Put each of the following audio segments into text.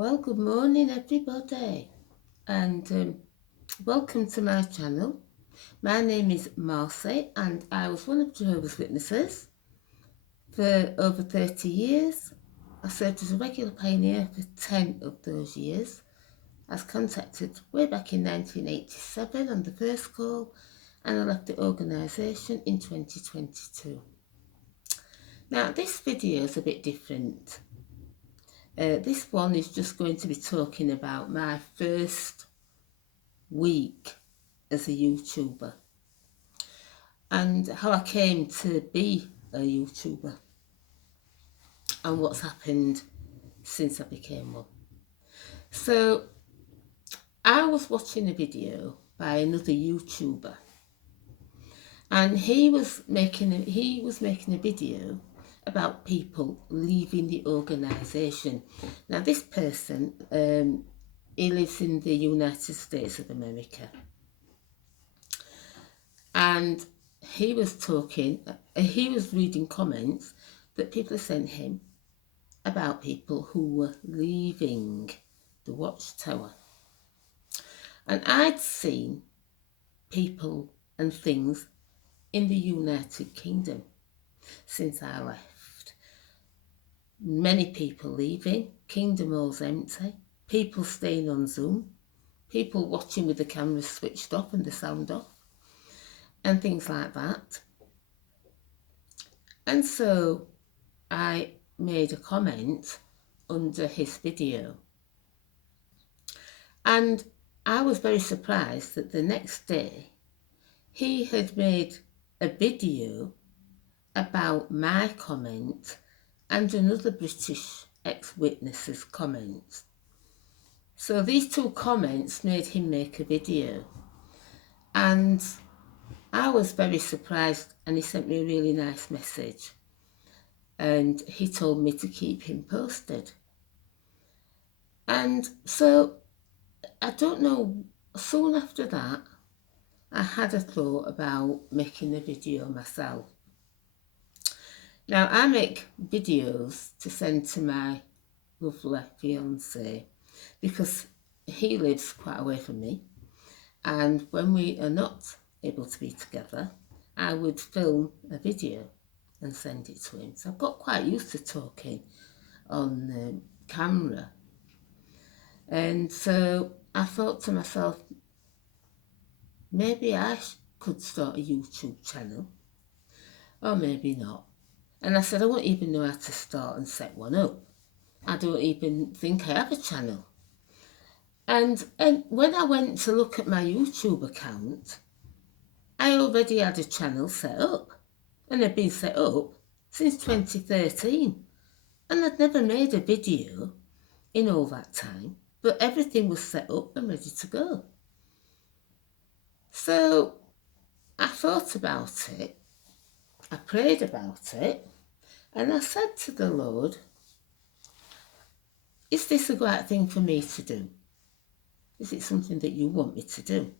Well, good morning, everybody, and welcome to my channel. My name is Marcy, and I was one of Jehovah's Witnesses for over 30 years. I served as a regular pioneer for 10 of those years. I was contacted way back in 1987 on the first call, and I left the organisation in 2022. Now, this video is a bit different. This one is just going to be talking about my first week as a YouTuber and how I came to be a YouTuber and what's happened since I became one. So I was watching a video by another YouTuber, and he was making a video about people leaving the organisation. Now this person, he lives in the United States of America, and he was reading comments that people had sent him about people who were leaving the Watchtower. And I'd seen people and things in the United Kingdom since I left. Many people leaving, Kingdom Hall's empty, people staying on Zoom, people watching with the cameras switched off and the sound off, and things like that. And so I made a comment under his video, and I was very surprised that the next day he had made a video about my comment and another British ex-witness's comment. So these two comments made him make a video, and I was very surprised, and he sent me a really nice message, and he told me to keep him posted. And so I don't know, soon after that I had a thought about making a video myself. Now I make videos to send to my lovely fiance because he lives quite away from me, and when we are not able to be together I would film a video and send it to him. So I've got quite used to talking on camera, and so I thought to myself, maybe I could start a YouTube channel, or maybe not. And I said, I won't even know how to start and set one up. I don't even think I have a channel. And when I went to look at my YouTube account, I already had a channel set up, and had been set up since 2013. And I'd never made a video in all that time, but everything was set up and ready to go. So I thought about it, I prayed about it, and I said to the Lord, is this the right thing for me to do? Is it something that you want me to do?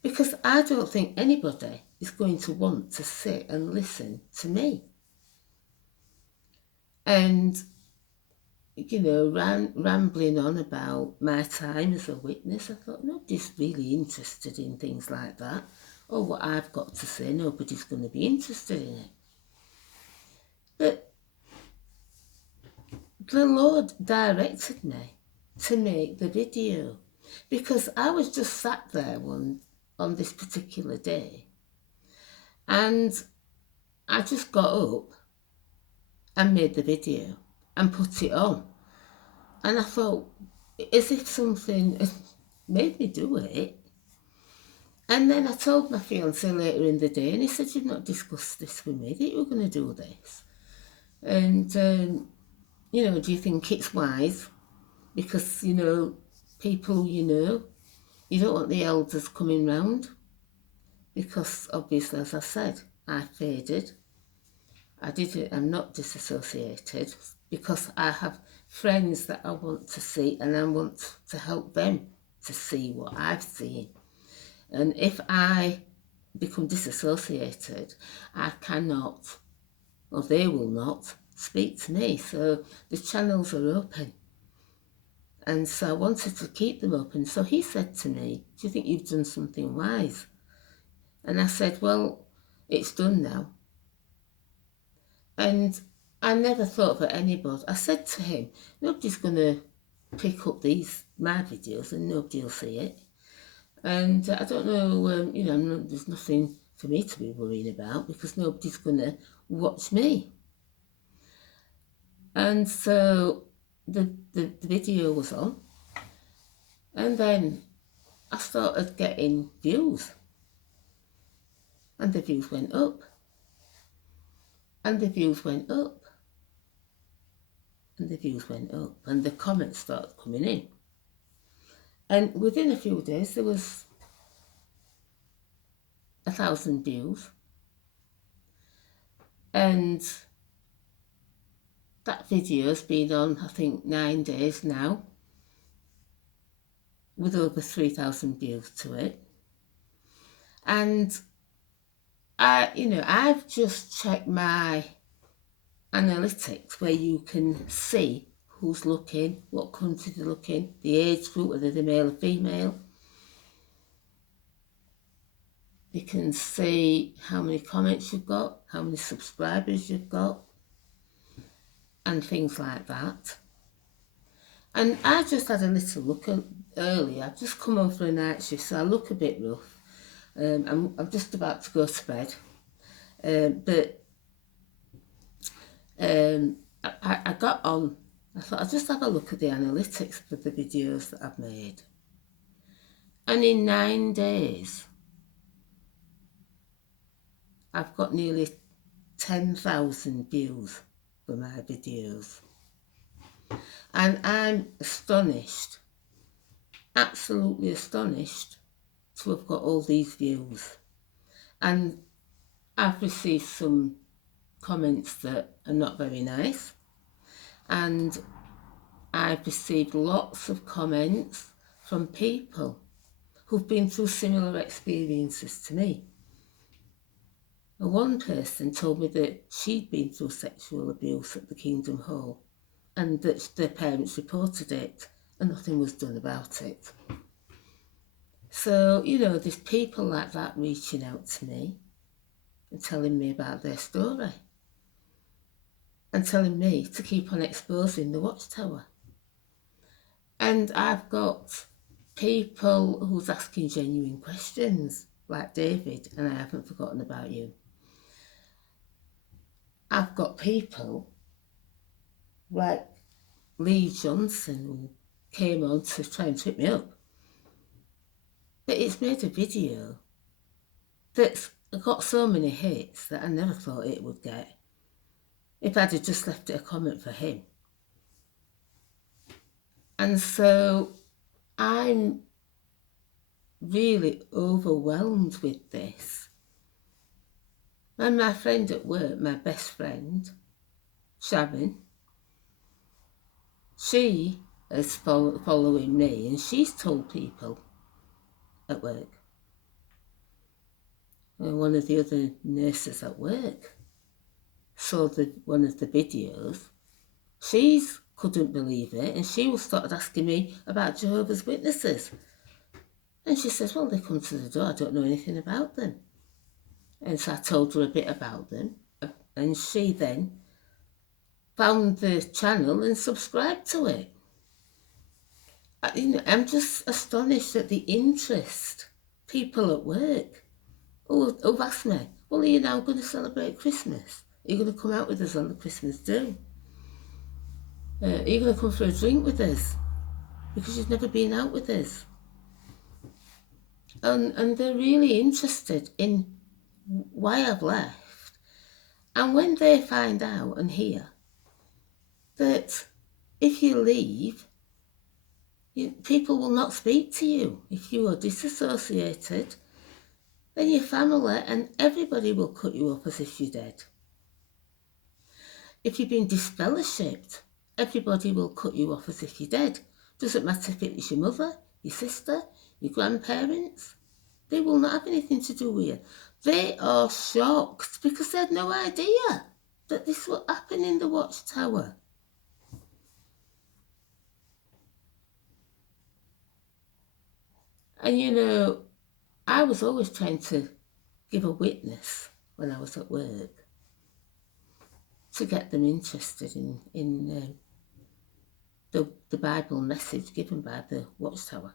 Because I don't think anybody is going to want to sit and listen to me. And, you know, rambling on about my time as a witness, I thought nobody's really interested in things like that. Or what I've got to say, nobody's going to be interested in it. But the Lord directed me to make the video, because I was just sat there on this particular day, and I just got up and made the video and put it on, and I thought, as if something made me do it. And then I told my fiance later in the day, and he said, you've not discussed this with me, that you were going to do this. And, you know, do you think it's wise? Because, you know, people, you know, you don't want the elders coming round. Because obviously, as I said, I faded. I'm not disassociated, because I have friends that I want to see, and I want to help them to see what I've seen. And if I become disassociated, I cannot, or they will not, speak to me. So the channels are open. And so I wanted to keep them up. And so he said to me, do you think you've done something wise? And I said, well, it's done now. And I never thought for anybody. I said to him, nobody's going to pick up my videos and nobody will see it. And I don't know, there's nothing for me to be worrying about because nobody's going to watch me. And so the video was on, and then I started getting views, and the views went up, and the views went up, and the views went up, and the comments started coming in. And within a few days, there was 1,000 views, and that video's been on, I think, 9 days now, with over 3,000 views to it. And I've just checked my analytics where you can see who's looking, what country they're looking, the age group, whether they're male or female. You can see how many comments you've got, how many subscribers you've got, and things like that. And I just had a little look earlier. I've just come home for a night shift, so I look a bit rough. I'm just about to go to bed. I got on. I thought I'd just have a look at the analytics for the videos that I've made. And in 9 days, I've got nearly 10,000 views for my videos. And I'm astonished, absolutely astonished, to have got all these views. And I've received some comments that are not very nice. And I've received lots of comments from people who've been through similar experiences to me. And one person told me that she'd been through sexual abuse at the Kingdom Hall and that their parents reported it and nothing was done about it. So, there's people like that reaching out to me and telling me about their story and telling me to keep on exposing the Watchtower. And I've got people who's asking genuine questions, like David, and I haven't forgotten about you. I've got people like Lee Johnson who came on to try and trip me up. But it's made a video that's got so many hits that I never thought it would get if I'd have just left it a comment for him. And so I'm really overwhelmed with this. And my friend at work, my best friend, Sharon, she is following me and she's told people at work. And one of the other nurses at work saw one of the videos. She couldn't believe it and she started asking me about Jehovah's Witnesses. And she says, well, they come to the door, I don't know anything about them. And so I told her a bit about them. And she then found the channel and subscribed to it. I'm just astonished at the interest. People at work who've asked me, well, are you now going to celebrate Christmas? Are you going to come out with us on the Christmas do? Are you going to come for a drink with us? Because you've never been out with us. And they're really interested in why I've left. And when they find out and hear that if you leave, people will not speak to you. If you are disassociated, then your family and everybody will cut you up as if you're dead. If you've been disfellowshipped, everybody will cut you off as if you're dead. Doesn't matter if it was your mother, your sister, your grandparents. They will not have anything to do with you. They are shocked because they had no idea that this would happen in the Watchtower. And you know, I was always trying to give a witness when I was at work to get them interested in the Bible message given by the Watchtower.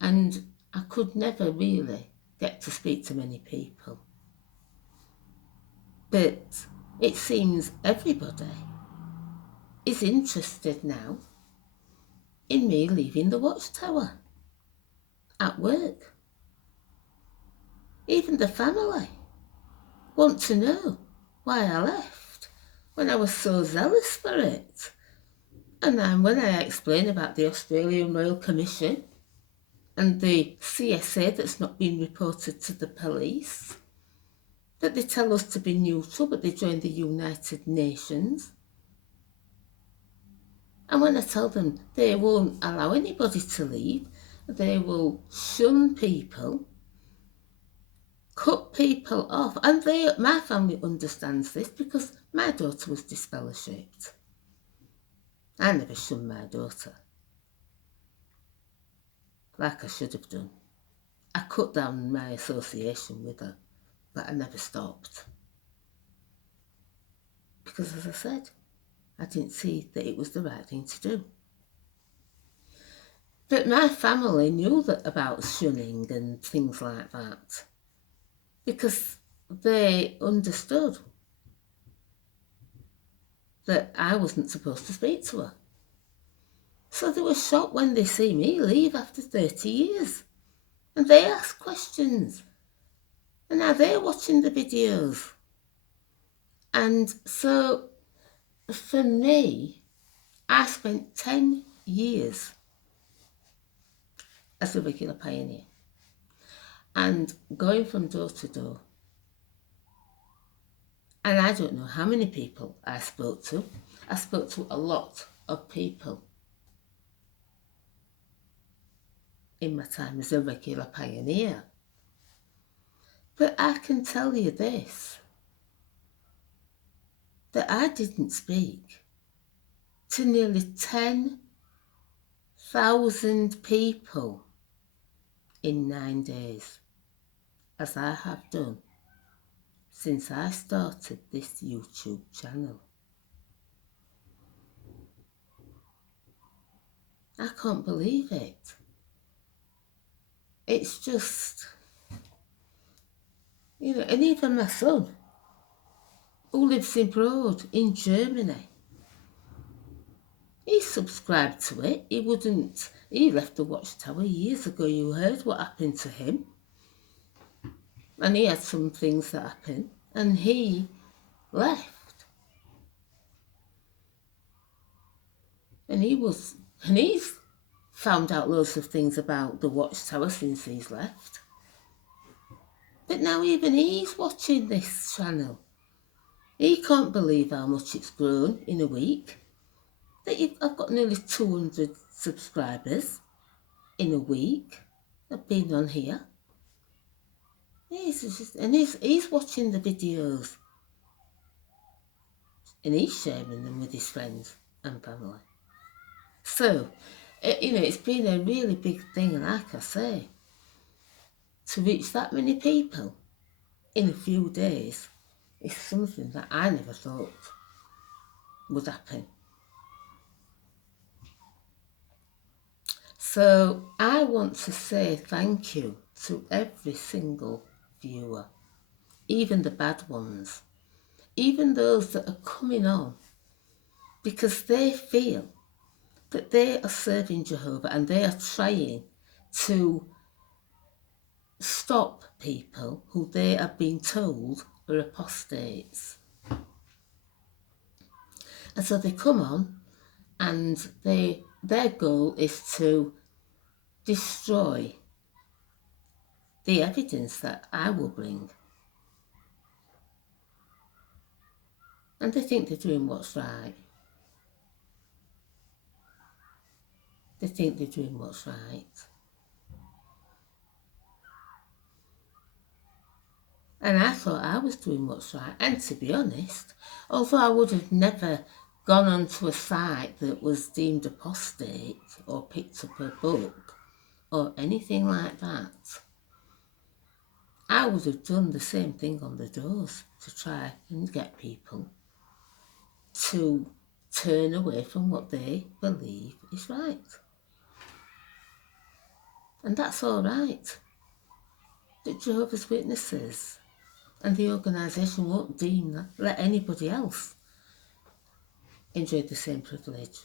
And I could never really get to speak to many people. But it seems everybody is interested now in me leaving the Watchtower at work. Even the family want to know why I left when I was so zealous for it. And then when I explain about the Australian Royal Commission and the CSA that's not been reported to the police, that they tell us to be neutral but they join the United Nations. And when I tell them they won't allow anybody to leave, they will shun people, cut people off. And my family understands this because my daughter was disfellowshipped. I never shunned my daughter like I should have done. I cut down my association with her, but I never stopped. Because as I said, I didn't see that it was the right thing to do. But my family knew that about shunning and things like that because they understood that I wasn't supposed to speak to her. So they were shocked when they see me leave after 30 years. And they ask questions. And now they're watching the videos. And so for me, I spent 10 years as a regular pioneer and going from door to door. And I don't know how many people I spoke to. I spoke to a lot of people in my time as a regular pioneer. But I can tell you this, that I didn't speak to nearly 10,000 people in 9 days, as I have done since I started this YouTube channel. I can't believe it. It's just, you know, and even my son, who lives abroad in Germany, he subscribed to it. He left the Watchtower years ago. You heard what happened to him. And he had some things that happened, and he left. And he's found out loads of things about the Watchtower since he's left. But now even he's watching this channel. He can't believe how much it's grown in a week. I've got nearly 200 subscribers in a week. I've been on here. He's watching the videos. And he's sharing them with his friends and family. So, it's been a really big thing, like I say, to reach that many people in a few days is something that I never thought would happen. So I want to say thank you to every single viewer, even the bad ones, even those that are coming on because they feel that they are serving Jehovah and they are trying to stop people who they have been told are apostates. And so they come on and their goal is to destroy the evidence that I will bring. And they think they're doing what's right. They think they're doing what's right. And I thought I was doing what's right. And to be honest, although I would have never gone onto a site that was deemed apostate or picked up a book or anything like that, I would have done the same thing on the doors to try and get people to turn away from what they believe is right. And that's all right. But Jehovah's Witnesses and the organisation won't deem that, let anybody else enjoy the same privilege.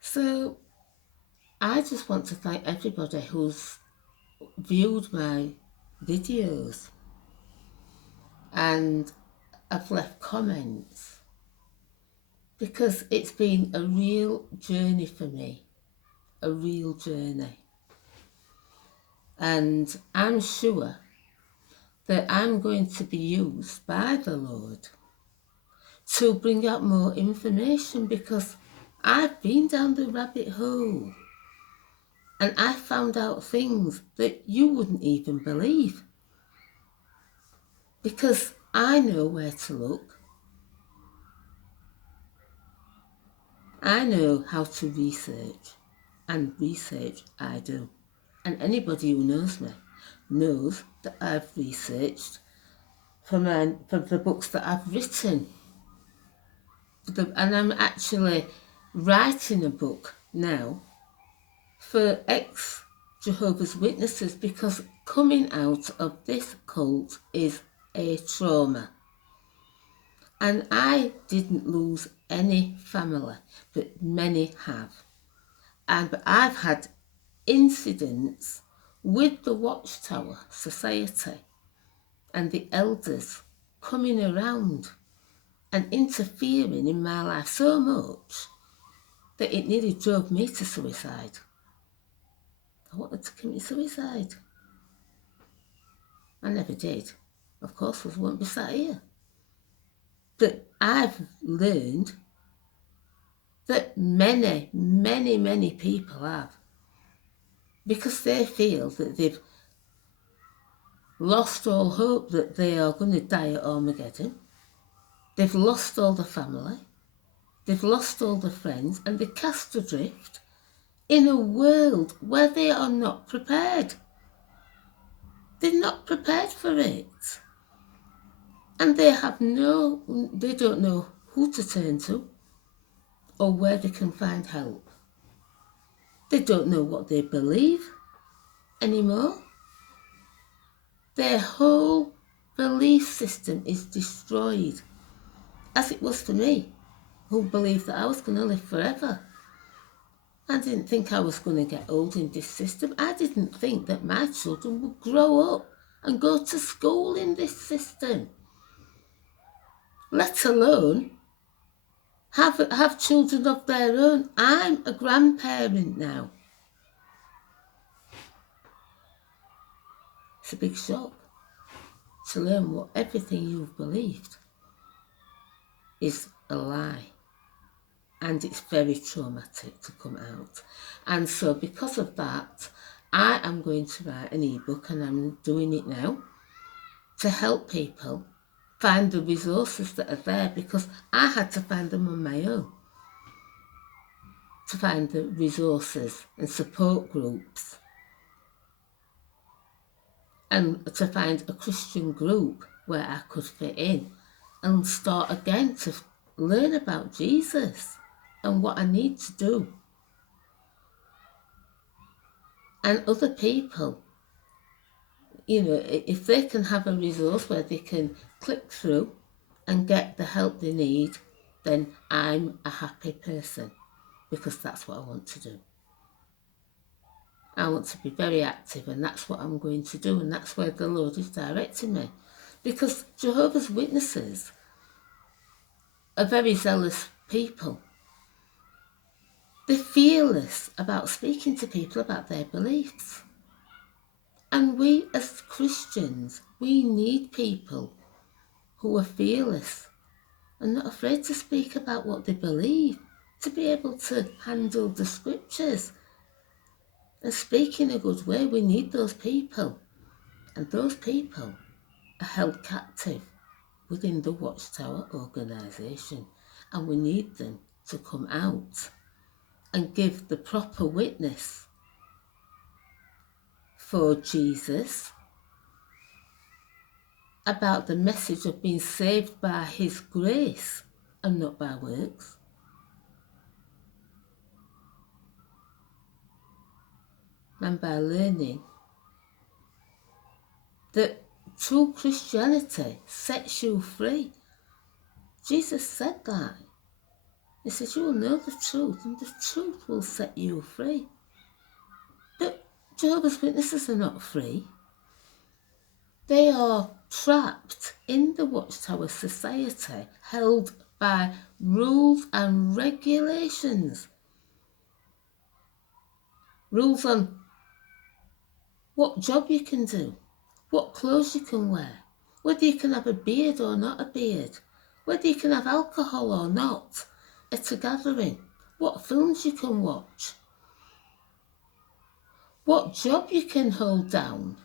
So I just want to thank everybody who's viewed my videos and have left comments, because it's been a real journey for me, a real journey. And I'm sure that I'm going to be used by the Lord to bring out more information, because I've been down the rabbit hole and I found out things that you wouldn't even believe, because I know where to look. I know how to research, and research I do. And anybody who knows me knows that I've researched for the books that I've written. And I'm actually writing a book now for ex-Jehovah's Witnesses, because coming out of this cult is a trauma. And I didn't lose any family, but many have. And I've had incidents with the Watchtower Society and the elders coming around and interfering in my life so much that it nearly drove me to suicide. I wanted to commit suicide. I never did. Of course, I won't be sat here. But I've learned that many, many, many people have, because they feel that they've lost all hope that they are going to die at Armageddon. They've lost all the family. They've lost all the friends, and they're cast adrift in a world where they are not prepared. They're not prepared for it. And they don't know who to turn to or where they can find help. They don't know what they believe anymore. Their whole belief system is destroyed, as it was for me, who believed that I was going to live forever. I didn't think I was going to get old in this system. I didn't think that my children would grow up and go to school in this system, let alone have children of their own. I'm a grandparent now. It's a big shock to learn what everything you've believed is a lie. And it's very traumatic to come out. And so because of that, I am going to write an ebook, and I'm doing it now, to help people find the resources that are there, because I had to find them on my own. To find the resources and support groups, and to find a Christian group where I could fit in and start again to learn about Jesus and what I need to do. And other people, if they can have a resource where they can click through and get the help they need, then I'm a happy person, because that's what I want to do. I want to be very active, and that's what I'm going to do, and that's where the Lord is directing me. Because Jehovah's Witnesses are very zealous people. They're fearless about speaking to people about their beliefs. And we as Christians, we need people who are fearless and not afraid to speak about what they believe, to be able to handle the scriptures and speak in a good way. We need those people. And those people are held captive within the Watchtower organisation, and we need them to come out and give the proper witness for Jesus about the message of being saved by his grace and not by works. And by learning that true Christianity sets you free. Jesus said that. He says, you will know the truth, and the truth will set you free. But Jehovah's Witnesses are not free. They are trapped in the Watchtower society, held by rules and regulations. Rules on what job you can do, what clothes you can wear, whether you can have a beard or not a beard, whether you can have alcohol or not at a gathering, what films you can watch, what job you can hold down,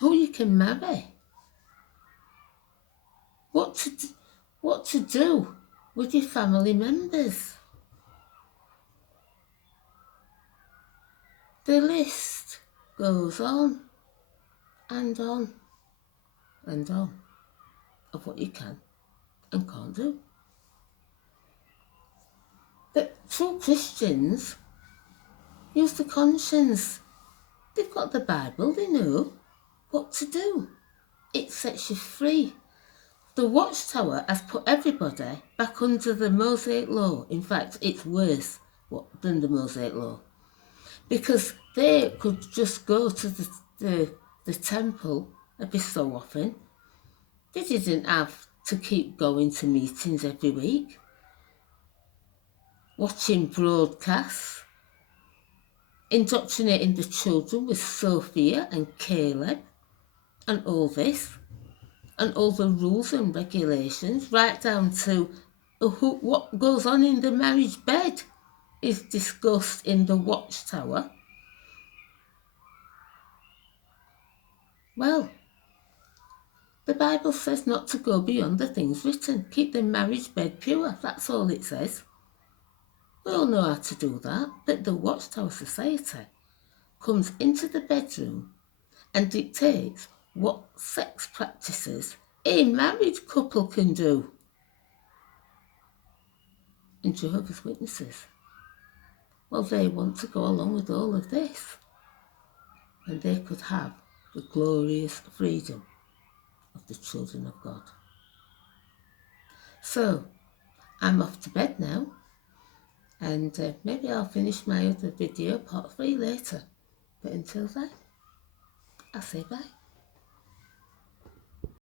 who you can marry, what to do with your family members. The list goes on and on and on of what you can and can't do. But true Christians use the conscience. They've got the Bible, they know what to do. It sets you free. The Watchtower has put everybody back under the Mosaic law. In fact, it's worse than the Mosaic law. Because they could just go to the temple every so often. They didn't have to keep going to meetings every week, watching broadcasts, indoctrinating the children with Sophia and Caleb and all this, and all the rules and regulations, right down to what goes on in the marriage bed is discussed in the Watchtower. Well, the Bible says not to go beyond the things written. Keep the marriage bed pure. That's all it says. We all know how to do that, but the Watchtower Society comes into the bedroom and dictates what sex practices a married couple can do. And Jehovah's Witnesses, well, they want to go along with all of this, and they could have the glorious freedom of the children of God. So, I'm off to bed now, and maybe I'll finish my other video, part 3, later. But until then, I'll say bye.